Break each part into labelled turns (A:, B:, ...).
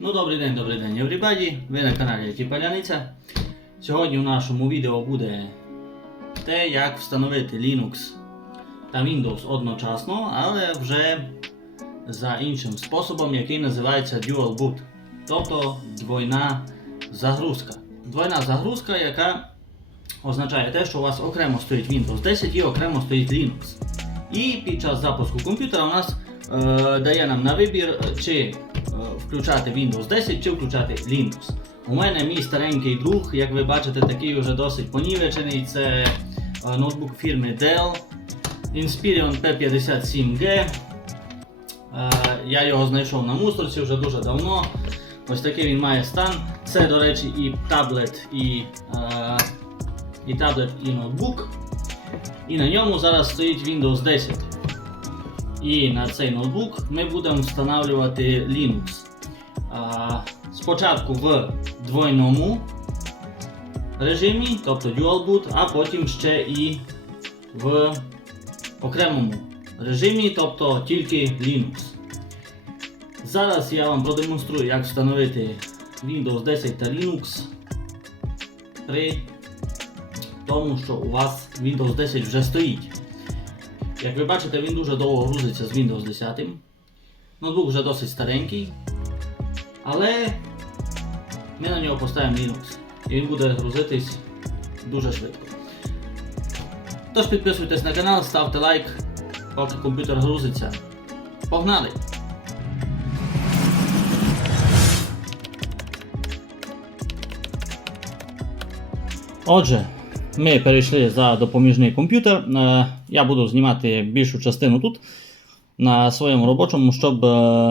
A: Ну, добрий день, добрий день, everybody. Ви на каналі IT Паляниця. Сьогодні в нашому відео буде те, як встановити Linux та Windows одночасно, але вже за іншим способом, який називається Dual Boot. Тобто двойна загрузка. Двойна загрузка, яка означає те, що у вас окремо стоїть Windows 10 і окремо стоїть Linux. І під час запуску комп'ютера у нас дає нам на вибір, е, чи е, включати Windows 10 чи включати Linux. У мене мій старенький друг, як ви бачите, такий вже досить понівечений. Це е, ноутбук фірми Dell Inspiron P57G. Е, я його знайшов на мусорці вже дуже давно. Ось такий він має стан. Це, до речі, і таблет, і, е, і таблет, і ноутбук. І на ньому зараз стоїть Windows 10. І на цей ноутбук ми будемо встановлювати Linux. Спочатку в двойному режимі, тобто Dual Boot, а потім ще і в окремому режимі, тобто тільки Linux. Зараз я вам продемонструю, як встановити Windows 10 та Linux при тому, що у вас Windows 10 вже стоїть. Як ви бачите, він дуже довго грузиться з Windows 10. Ноутбук вже досить старенький. Але ми на нього поставимо Linux. І він буде грузитись дуже швидко. Тож підписуйтесь на канал, ставте лайк, поки комп'ютер грузиться. Погнали! Отже, ми перейшли за допоміжний комп'ютер. Е, Я буду знімати більшу частину тут на своєму робочому, щоб е,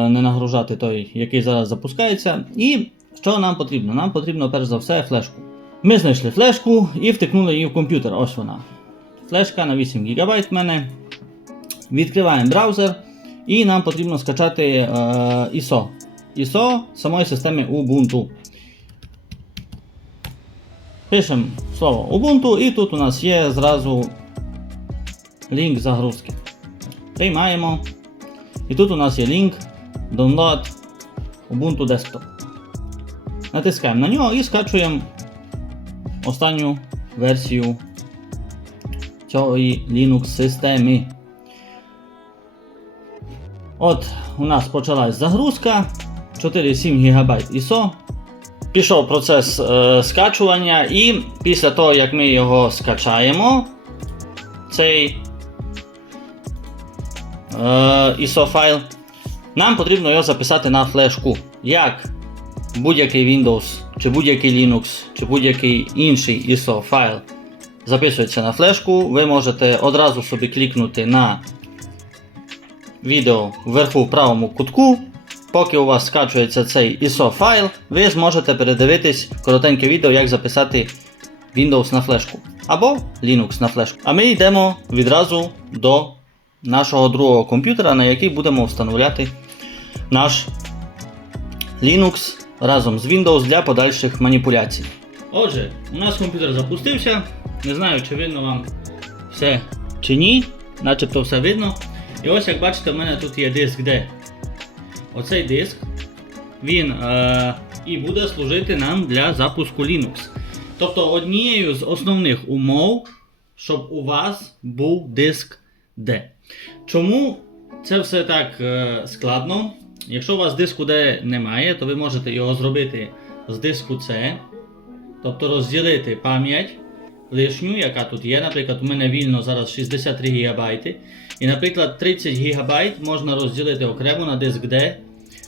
A: не нагружати той, який зараз запускається. І що нам потрібно? Нам потрібно перш за все флешку. Ми знайшли флешку і втикнули її в комп'ютер. Ось вона. Флешка на 8 ГБ в мене. Відкриваємо браузер і нам потрібно скачати е, ISO. ISO самої системи Ubuntu. Пишемо слово Ubuntu і тут у нас є зразу лінк загрузки. Приймаємо. І тут у нас є лінк Download Ubuntu Desktop. Натискаємо на нього і скачуємо останню версію цієї Linux системи. От у нас почалась загрузка 4,7 ГБ ISO. Пішов процес е, скачування, і після того, як ми його скачаємо, цей е, ISO файл, нам потрібно його записати на флешку. Як будь-який Windows, чи будь-який Linux, чи будь-який інший ISO файл записується на флешку, ви можете одразу собі клікнути на відео вверху в правому кутку. Поки у вас скачується цей ISO файл, ви зможете передивитись коротеньке відео, як записати Windows на флешку або Linux на флешку. А ми йдемо відразу до нашого другого комп'ютера, на який будемо встановляти наш Linux разом з Windows для подальших маніпуляцій. Отже, у нас комп'ютер запустився. Не знаю, чи видно вам все чи ні, начебто все видно. І ось як бачите, в мене тут є диск D. Оцей диск він е, і буде служити нам для запуску Linux. Тобто однією з основних умов, щоб у вас був диск D. Чому це все так е, складно? Якщо у вас диску D немає, то ви можете його зробити з диску C. Тобто розділити пам'ять лишню, яка тут є. Наприклад, у мене вільно зараз 63 ГБ. І, наприклад, 30 ГБ можна розділити окремо на диск D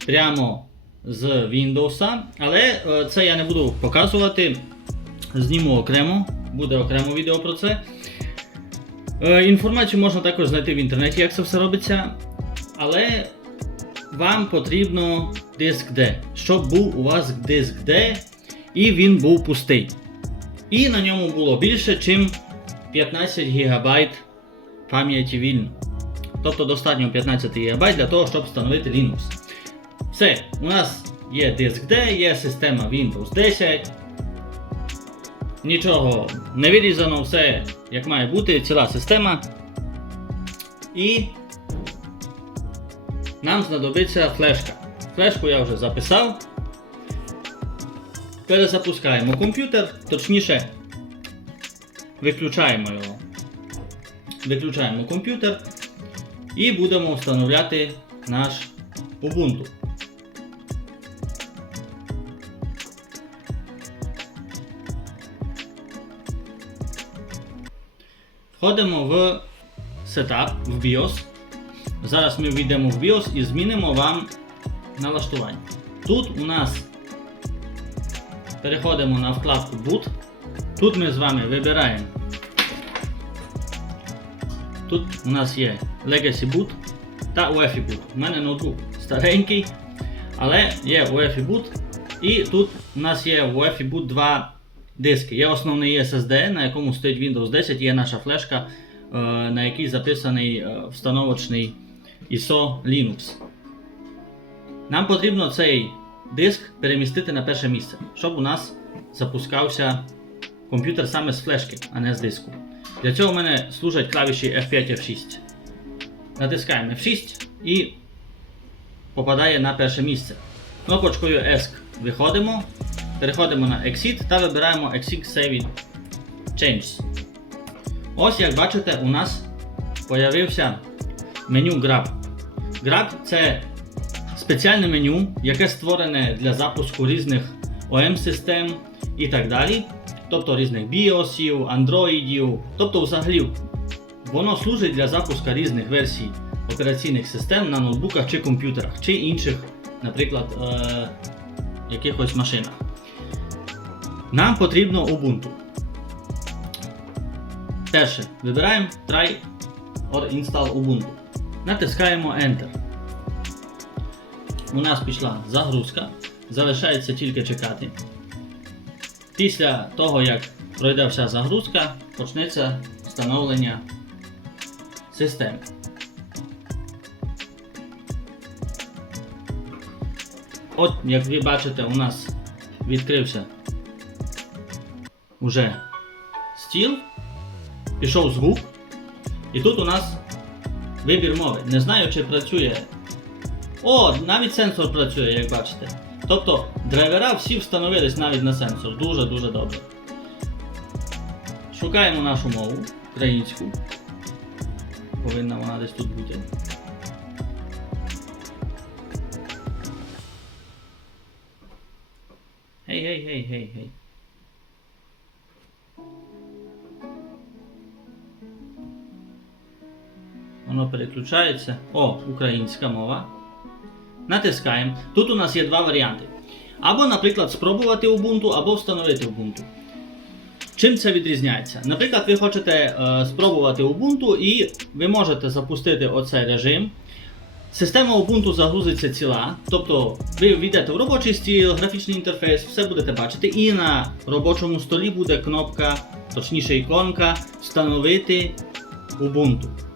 A: прямо з Windows. Але е, це я не буду показувати. Зніму окремо, буде окремо відео про це. Е, Інформацію можна також знайти в інтернеті, як це все робиться. Але вам потрібно диск D, щоб був у вас диск D і він був пустий. І на ньому було більше, ніж 15 ГБ пам'яті вільно. Тобто достатньо 15 ГБ для того, щоб встановити Linux. Все, у нас є диск D, є система Windows 10. Нічого не вирізано, все як має бути, ціла система. І нам знадобиться флешка. Флешку я вже записав. перезапускаємо комп'ютер, точніше, виключаємо його. Виключаємо комп'ютер і будемо встановляти наш Ubuntu. Входимо в Setup, в BIOS. Зараз ми війдемо в BIOS і змінимо вам налаштування. Тут у нас переходимо на вкладку Boot. Тут ми з вами вибираємо. Тут у нас є Legacy Boot та UEFI Boot. У мене ноутбук старенький, але є UEFI Boot. І тут у нас є UEFI Boot два диски. Є основний SSD, на якому стоїть Windows 10, є наша флешка, е, на якій записаний е, встановочний ISO Linux. Нам потрібно цей диск перемістити на перше місце, щоб у нас запускався комп'ютер саме з флешки, а не з диску. Для цього в мене служать клавіші F5 F6. Натискаємо F6 і попадає на перше місце. Кнопочкою ESC виходимо, переходимо на Exit та вибираємо Exit Save Changes. Ось як бачите, у нас з'явився меню Grab. Grab це спеціальне меню, яке створене для запуску різних OM-систем і так далі. Тобто різних BIOSів, Androidів. Тобто, взагалі, воно служить для запуску різних версій операційних систем на ноутбуках чи комп'ютерах, чи інших, наприклад, е- якихось машинах. Нам потрібно Ubuntu. Перше, вибираємо Try or Install Ubuntu. Натискаємо Enter. У нас пішла загрузка. Залишається тільки чекати. Після того, як пройде вся загрузка, почнеться встановлення системи. От, як ви бачите, у нас відкрився уже стіл, пішов звук, і тут у нас вибір мови. Не знаю, чи працює. О, навіть сенсор працює, як бачите. Тобто драйвера всі встановились навіть на сенсор. Дуже-дуже добре. Шукаємо нашу мову українську. Повинна вона десь тут бути. Гей, гей, гей, гей, гей. Воно переключається. О, українська мова. Натискаємо. Тут у нас є два варіанти. Або, наприклад, спробувати Ubuntu, або встановити Ubuntu. Чим це відрізняється? Наприклад, ви хочете е, спробувати Ubuntu і ви можете запустити оцей режим. Система Ubuntu загрузиться ціла, тобто ви війдете в робочий стіл, графічний інтерфейс, все будете бачити, і на робочому столі буде кнопка, точніше іконка Встановити Ubuntu.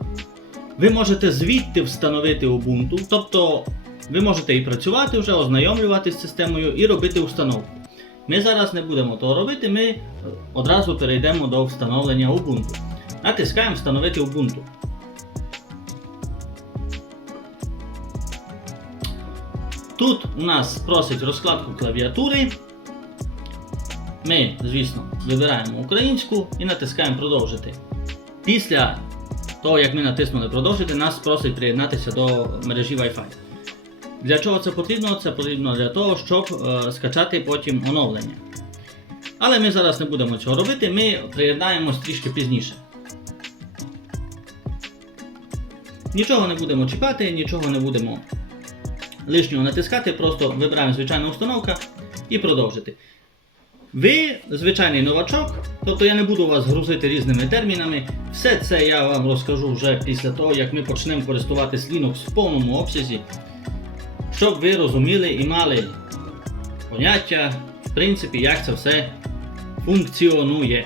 A: Ви можете звідти встановити Ubuntu, тобто ви можете і працювати вже, ознайомлюватися з системою і робити установку. Ми зараз не будемо того робити, ми одразу перейдемо до встановлення Ubuntu. Натискаємо Встановити Ubuntu. Тут у нас просить розкладку клавіатури. Ми, звісно, вибираємо українську і натискаємо Продовжити. Після того, як ми натиснули Продовжити, нас просить приєднатися до мережі Wi-Fi. Для чого це потрібно? Це потрібно для того, щоб е, скачати потім оновлення. Але ми зараз не будемо цього робити, ми приєднаємось трішки пізніше. Нічого не будемо чекати, нічого не будемо лишнього натискати, просто вибираємо звичайну установка і продовжити. Ви звичайний новачок, тобто я не буду вас грузити різними термінами. Все це я вам розкажу вже після того, як ми почнемо користуватись Linux в повному обсязі, щоб ви розуміли і мали поняття, в принципі, як це все функціонує.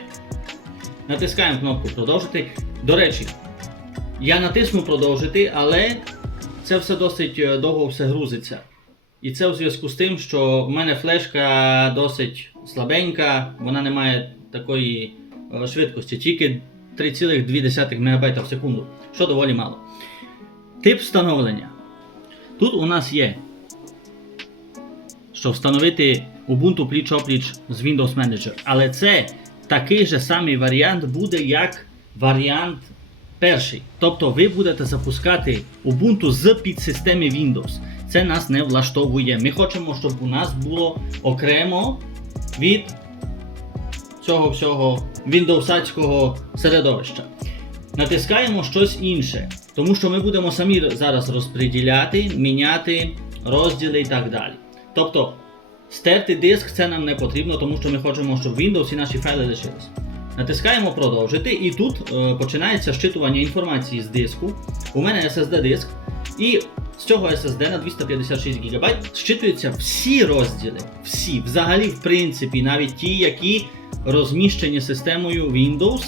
A: Натискаємо кнопку продовжити. До речі, я натисну продовжити, але це все досить е, довго все грузиться. І це у зв'язку з тим, що в мене флешка досить слабенька, вона не має такої е, швидкості, тільки 3,2 МБ в секунду, що доволі мало. Тип встановлення. Тут у нас є, що встановити Ubuntu пліч-опліч з Windows Manager. Але це такий же самий варіант буде, як варіант перший. Тобто ви будете запускати Ubuntu з підсистеми Windows. Це нас не влаштовує. Ми хочемо, щоб у нас було окремо від цього всього Windowsацького середовища. Натискаємо щось інше, тому що ми будемо самі зараз розподіляти, міняти розділи і так далі. Тобто стерти диск це нам не потрібно, тому що ми хочемо, щоб Windows і наші файли лишились. Натискаємо продовжити, і тут е, починається щитування інформації з диску. У мене SSD диск, і з цього SSD на 256 ГБ щитуються всі розділи, всі, взагалі, в принципі, навіть ті, які розміщені системою Windows,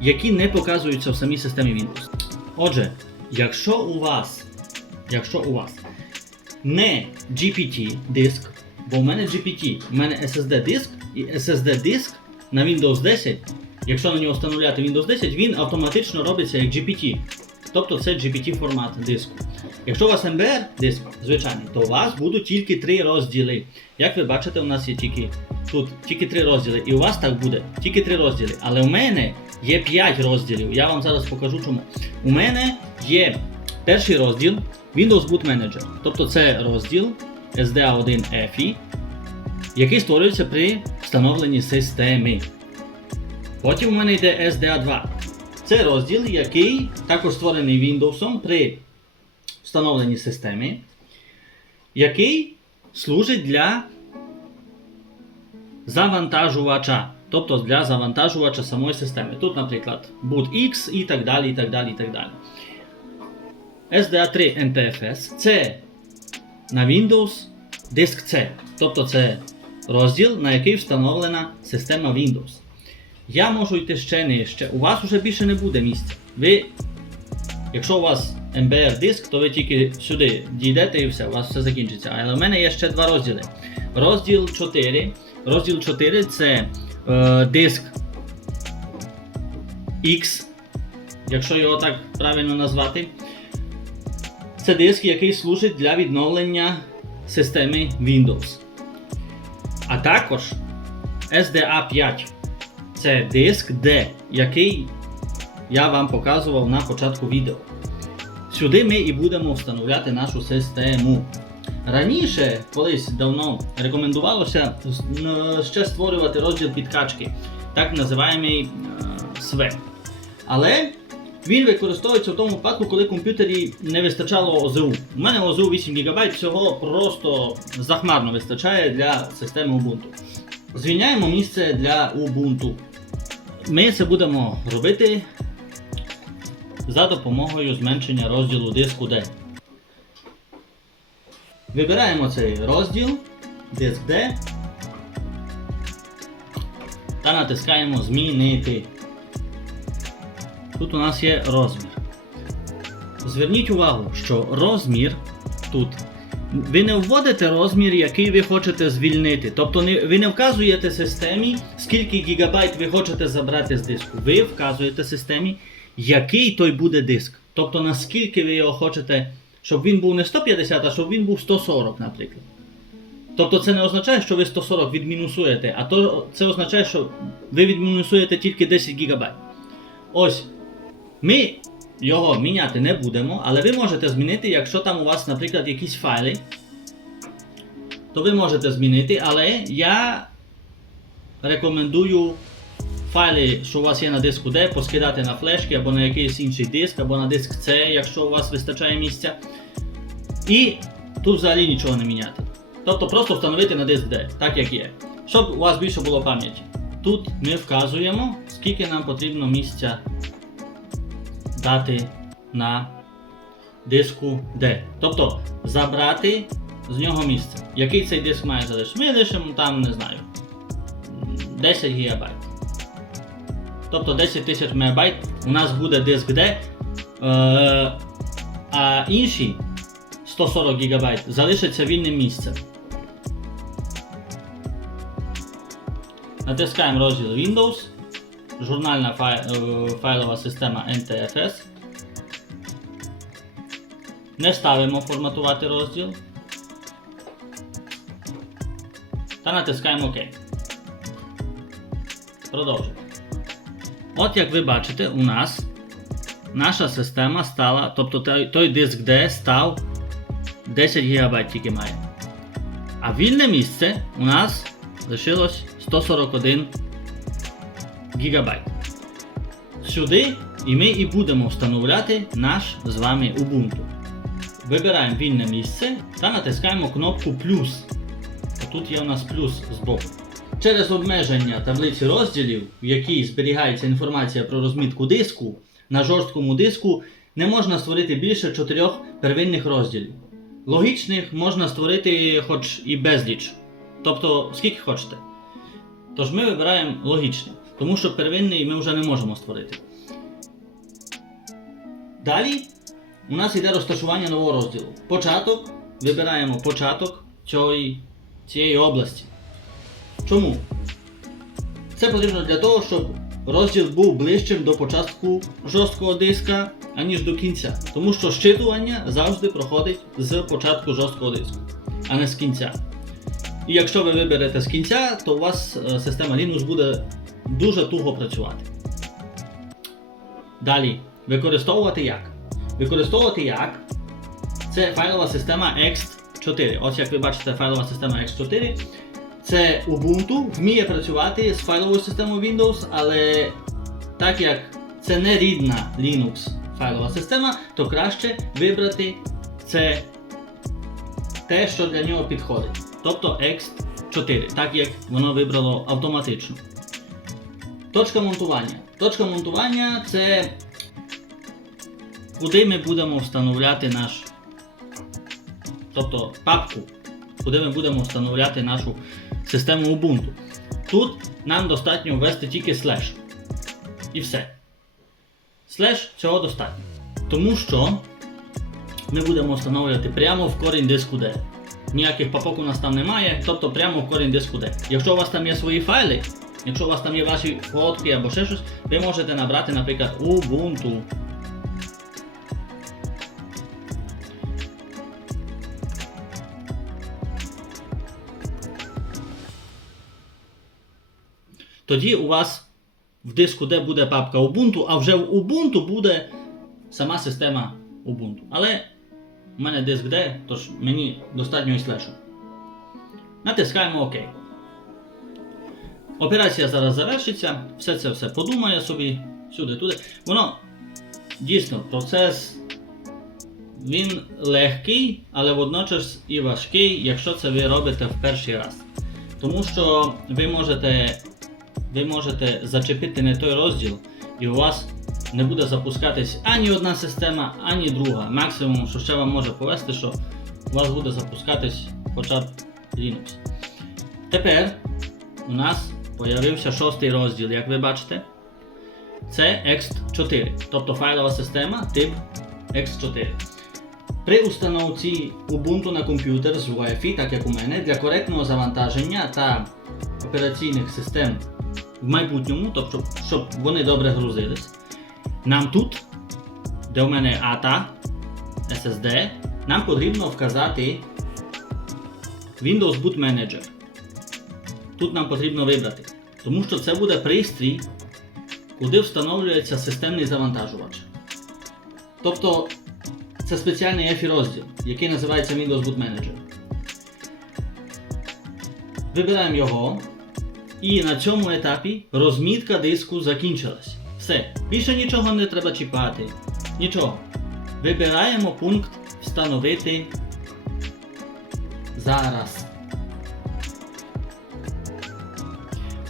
A: які не показуються в самій системі Windows. Отже, якщо у вас, якщо у вас не GPT диск, бо в мене GPT, в мене SSD диск і SSD диск на Windows 10, якщо на нього встановляти Windows 10, він автоматично робиться як GPT. Тобто це GPT формат диску. Якщо у вас MBR диск звичайний, то у вас будуть тільки три розділи. Як ви бачите, у нас є тільки тут тільки три розділи, і у вас так буде тільки три розділи. Але у мене є 5 розділів. Я вам зараз покажу чому. У мене є перший розділ Windows Boot Manager. Тобто це розділ SDA1FI, який створюється при встановленні системи. Потім у мене йде SDA2. Це розділ, який також створений Windows при встановленні системи, який служить для завантажувача. Тобто для завантажувача самої системи. Тут, наприклад, boot X і так далі. і так далі, і так далі. SDA3 NTFS це на Windows диск C. Тобто це розділ, на який встановлена система Windows. Я можу йти ще нижче. У вас вже більше не буде місця. Ви, якщо у вас MBR диск, то ви тільки сюди дійдете і все, у вас все закінчиться. Але в мене є ще два розділи. Розділ 4. Розділ 4 це е, диск X, якщо його так правильно назвати. Це диск, який служить для відновлення системи Windows. А також SDA 5. Це диск D, який я вам показував на початку відео. Сюди ми і будемо встановляти нашу систему. Раніше, колись давно, рекомендувалося е, ще створювати розділ підкачки, так називаємий SWE. Але він використовується в тому випадку, коли комп'ютері не вистачало ОЗУ. У мене ОЗУ 8 ГБ, цього просто захмарно вистачає для системи Ubuntu. Звільняємо місце для Ubuntu. Ми це будемо робити за допомогою зменшення розділу диску D. Вибираємо цей розділ, диск D та натискаємо Змінити. Тут у нас є розмір. Зверніть увагу, що розмір тут. Ви не вводите розмір, який ви хочете звільнити. Тобто ви не вказуєте системі, скільки гігабайт ви хочете забрати з диску. Ви вказуєте системі, який той буде диск. Тобто наскільки ви його хочете, щоб він був не 150, а щоб він був 140, наприклад. Тобто це не означає, що ви 140 відмінусуєте, а то це означає, що ви відмінусуєте тільки 10 гігабайт. Ось. Ми його міняти не будемо, але ви можете змінити, якщо там у вас, наприклад, якісь файли, то ви можете змінити, але я рекомендую файли, що у вас є на диску D, поскидати на флешки або на якийсь інший диск, або на диск C, якщо у вас вистачає місця. І тут взагалі нічого не міняти. Тобто просто встановити на диск D, так як є. Щоб у вас більше було пам'яті. Тут ми вказуємо, скільки нам потрібно місця дати на диску D. Тобто забрати з нього місце. Який цей диск має залишити? Ми лишимо там, не знаю, 10 ГБ. Тобто 10 тисяч МБ у нас буде диск D, е, а інші 140 ГБ залишаться вільним місцем. Натискаємо розділ Windows, журнальна фай, е, файлова система NTFS. Не ставимо форматувати розділ. та натискаємо ОК. Продовжуємо. От як ви бачите, у нас наша система стала, тобто той, той диск D став 10 ГБ тільки має. А вільне місце у нас лишилось 141 ГБ. Сюди і ми і будемо встановляти наш з вами Ubuntu. Вибираємо вільне місце та натискаємо кнопку плюс. Тут є у нас плюс збоку. Через обмеження таблиці розділів, в якій зберігається інформація про розмітку диску, на жорсткому диску не можна створити більше чотирьох первинних розділів. Логічних можна створити хоч і безліч. Тобто скільки хочете. Тож ми вибираємо логічний, тому що первинний ми вже не можемо створити. Далі у нас йде розташування нового розділу. Початок. Вибираємо початок цієї, цієї області. Чому? Це потрібно для того, щоб розділ був ближчим до початку жорсткого диска, аніж до кінця. Тому що щитування завжди проходить з початку жорсткого диску, а не з кінця. І якщо ви виберете з кінця, то у вас е, система Linux буде дуже туго працювати. Далі, використовувати як? Використовувати як? Це файлова система X4. Ось як ви бачите, файлова система X4. Це Ubuntu вміє працювати з файловою системою Windows, але так як це не рідна Linux файлова система, то краще вибрати це те, що для нього підходить. Тобто X4, так як воно вибрало автоматично. Точка монтування. Точка монтування це куди ми будемо встановляти наш. Тобто папку, куди ми будемо встановляти нашу систему Ubuntu. Тут нам достатньо ввести тільки слеш. І все. Слеш цього достатньо. Тому що ми будемо встановлювати прямо в корінь диску D. Ніяких папок у нас там немає, тобто прямо в корінь диску D. Якщо у вас там є свої файли, якщо у вас там є ваші фотки або ще щось, ви можете набрати, наприклад, Ubuntu. Тоді у вас в диску D буде папка Ubuntu, а вже в Ubuntu буде сама система Ubuntu. Але у мене диск D, тож мені достатньо і слешу. Натискаємо ОК. Операція зараз завершиться, все це все подумає собі, сюди, туди. Воно дійсно процес. Він легкий, але водночас і важкий, якщо це ви робите в перший раз. Тому що ви можете ви можете зачепити не той розділ, і у вас не буде запускатись ані одна система, ані друга. Максимум, що ще вам може повести, що у вас буде запускатись хоча б Linux. Тепер у нас з'явився шостий розділ, як ви бачите. Це Ext4, тобто файлова система тип Ext4. При установці Ubuntu на комп'ютер з Wi-Fi, так як у мене, для коректного завантаження та операційних систем в майбутньому, тобто, щоб вони добре грузились. Нам тут, де у мене ATA, SSD, нам потрібно вказати Windows Boot Manager. Тут нам потрібно вибрати, тому що це буде пристрій, куди встановлюється системний завантажувач. Тобто це спеціальний EFI розділ, який називається Windows Boot Manager. Вибираємо його. І на цьому етапі розмітка диску закінчилась. Все, більше нічого не треба чіпати. Нічого. Вибираємо пункт Встановити зараз.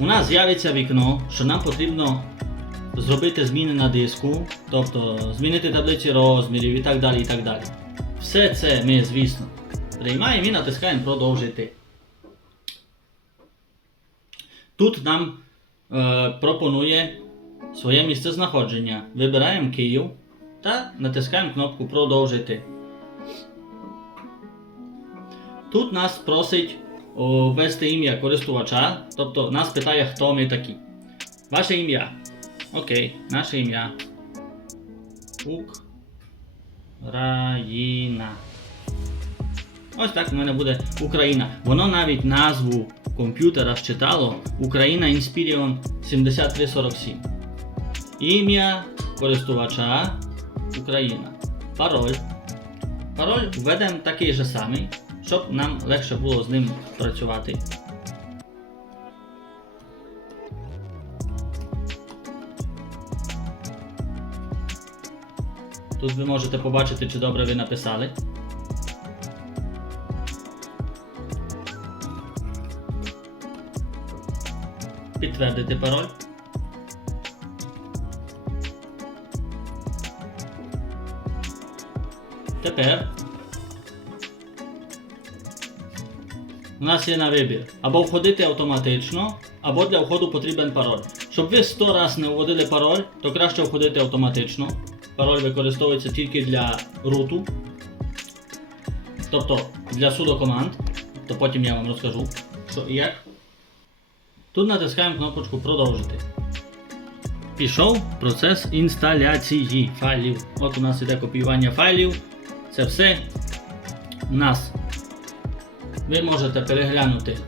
A: У нас з'явиться вікно, що нам потрібно зробити зміни на диску, тобто змінити таблиці розмірів і так далі. і так далі. Все це ми, звісно, приймаємо і натискаємо продовжити. Тут нам е, пропонує своє місце знаходження. Вибираємо Київ та натискаємо кнопку Продовжити. Тут нас просить ввести ім'я користувача, тобто нас питає, хто ми такі. Ваше ім'я. Окей, наше ім'я. Україна. Ось так в мене буде Україна. Воно навіть назву комп'ютера считало Україна Inspiron 7347. Ім'я користувача Україна. Пароль. Пароль введемо такий же самий, щоб нам легше було з ним працювати. Тут ви можете побачити, чи добре ви написали. Підтвердити пароль. Тепер у нас є на вибір. Або входити автоматично, або для входу потрібен пароль. Щоб ви 100 разів не вводили пароль, то краще входити автоматично. Пароль використовується тільки для руту. Тобто для судокоманд. То потім я вам розкажу, що і як. Тут натискаємо кнопочку Продовжити. Пішов процес інсталяції файлів. От у нас іде копіювання файлів. Це все у нас. Ви можете переглянути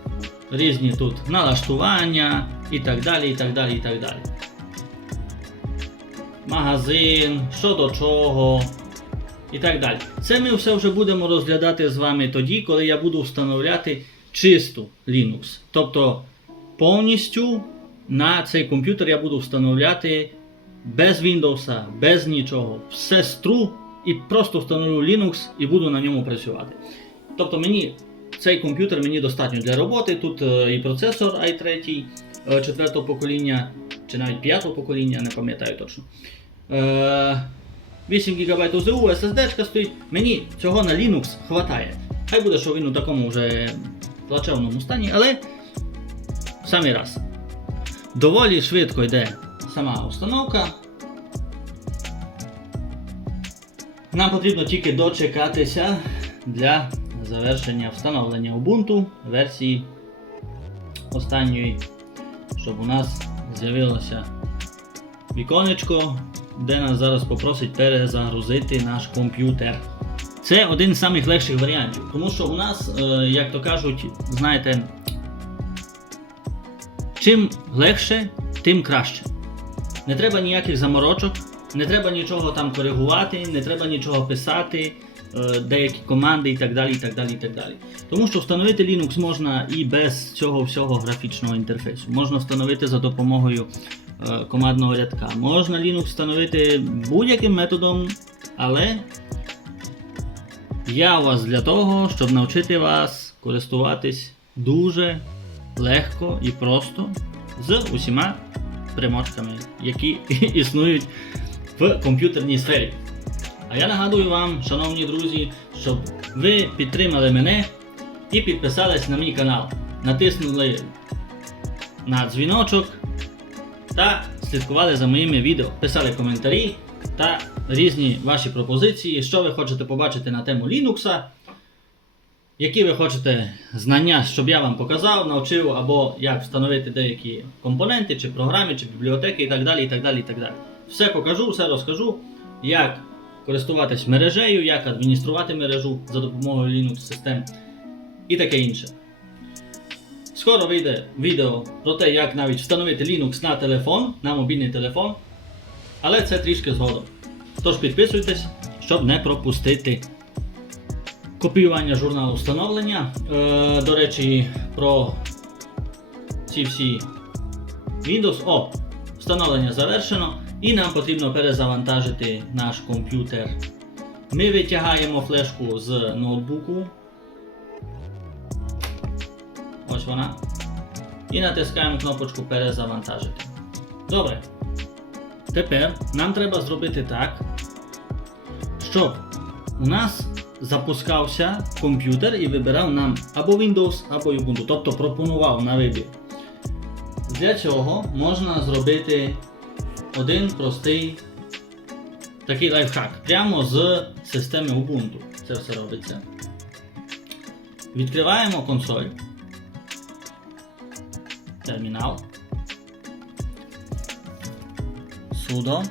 A: різні тут налаштування і так далі, і так далі, і так далі. Магазин, що до чого, і так далі. Це ми все вже будемо розглядати з вами тоді, коли я буду встановляти чисту Linux. Тобто повністю на цей комп'ютер я буду встановляти без Windows, без нічого, все стру і просто встановлю Linux і буду на ньому працювати. Тобто мені цей комп'ютер мені достатньо для роботи. Тут е, і процесор i3 е, четвертого покоління, чи навіть п'ятого покоління, не пам'ятаю точно. Е, 8 ГБ ОЗУ, SSD стоїть. Мені цього на Linux хватає. Хай буде, що він у такому вже плачевному стані, але в раз. Доволі швидко йде сама установка. Нам потрібно тільки дочекатися для завершення встановлення Ubuntu версії останньої, щоб у нас з'явилося віконечко, де нас зараз попросить перезагрузити наш комп'ютер. Це один з самих легших варіантів, тому що у нас, е, як то кажуть, знаєте, чим легше, тим краще. Не треба ніяких заморочок, не треба нічого там коригувати, не треба нічого писати, е, деякі команди і так далі. і так далі, і так далі. Тому що встановити Linux можна і без цього всього графічного інтерфейсу. Можна встановити за допомогою е, командного рядка. Можна Linux встановити будь-яким методом, але я у вас для того, щоб навчити вас користуватись дуже легко і просто з усіма примочками, які існують в комп'ютерній сфері. А я нагадую вам, шановні друзі, щоб ви підтримали мене і підписались на мій канал, натиснули на дзвіночок та слідкували за моїми відео, писали коментарі та різні ваші пропозиції, що ви хочете побачити на тему Linux, які ви хочете знання, щоб я вам показав, навчив, або як встановити деякі компоненти, чи програми, чи бібліотеки і так далі. і так далі, і так далі. Все покажу, все розкажу, як користуватись мережею, як адмініструвати мережу за допомогою Linux систем і таке інше. Скоро вийде відео про те, як навіть встановити Linux на телефон, на мобільний телефон. Але це трішки згодом. Тож підписуйтесь, щоб не пропустити копіювання журналу встановлення. Е, до речі, про ці всі Windows. О, встановлення завершено. І нам потрібно перезавантажити наш комп'ютер. Ми витягаємо флешку з ноутбуку. Ось вона. І натискаємо кнопочку перезавантажити. Добре. Тепер нам треба зробити так, щоб у нас запускався комп'ютер і вибирав нам або Windows, або Ubuntu, тобто пропонував на вибір. Для цього можна зробити один простий такий лайфхак. Прямо з системи Ubuntu. Це все робиться. Відкриваємо консоль. Термінал. Sudo.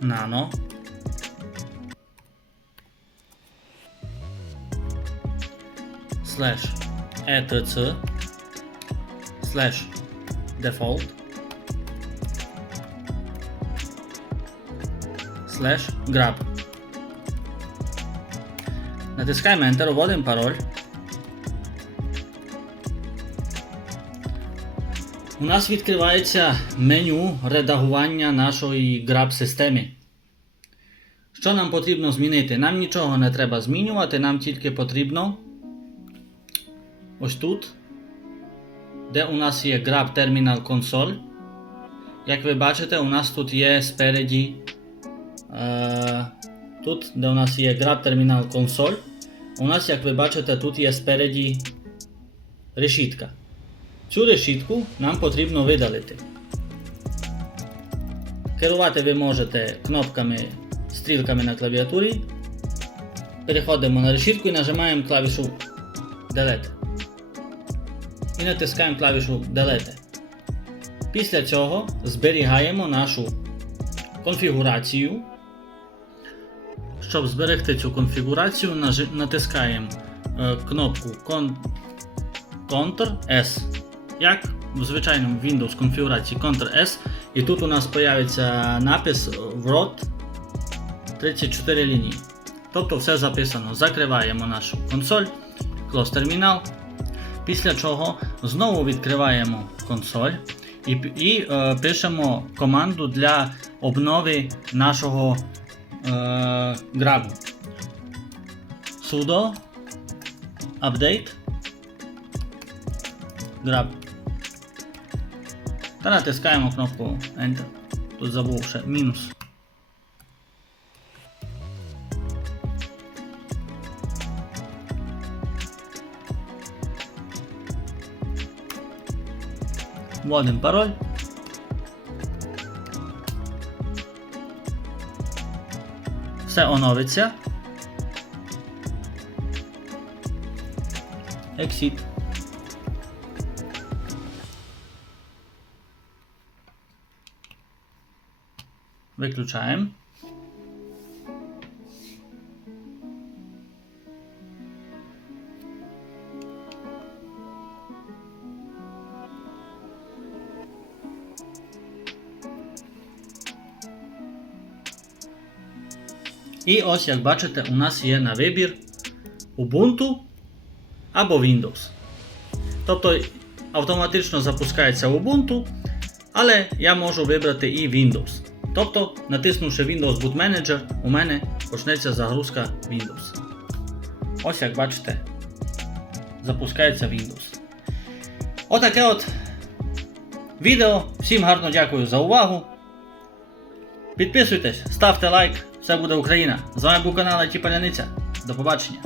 A: Nano. Slash etc slash default slash grab. Натискаємо Enter, вводимо пароль. У нас відкривається меню редагування нашої grab системи. Що нам потрібно змінити? Нам нічого не треба змінювати, нам тільки потрібно ось тут, де у нас є Grab Terminal Console. Як ви бачите, у нас тут є спереді. Е, тут, де у нас є Grab Terminal Console, у нас, як ви бачите, тут є спереді решітка. Цю решітку нам потрібно видалити. Керувати ви можете кнопками, стрілками на клавіатурі. Переходимо на решітку і нажимаємо клавішу Delete. І натискаємо клавішу Delete. Після цього зберігаємо нашу конфігурацію. Щоб зберегти цю конфігурацію, натискаємо е, кнопку Ctrl-S. Як в звичайному Windows конфігурації Ctrl-S. І тут у нас появиться напис WROT 34 лінії. Тобто все записано. Закриваємо нашу консоль, Close термінал. Після чого знову відкриваємо консоль і, і е, пишемо команду для обнови нашого е, грабу. sudo update grab. Та натискаємо кнопку Enter. Тут забув ще мінус. Вводимо пароль. Все оновиться. Exit. Виключаємо. І ось, як бачите, у нас є на вибір Ubuntu або Windows. Тобто автоматично запускається Ubuntu, але я можу вибрати і Windows. Тобто, натиснувши Windows Boot Manager, у мене почнеться загрузка Windows. Ось як бачите, запускається Windows. Отаке от відео. Всім гарно дякую за увагу. Підписуйтесь, ставте лайк, все буде Україна. З вами був канал IT Паляниця. До побачення.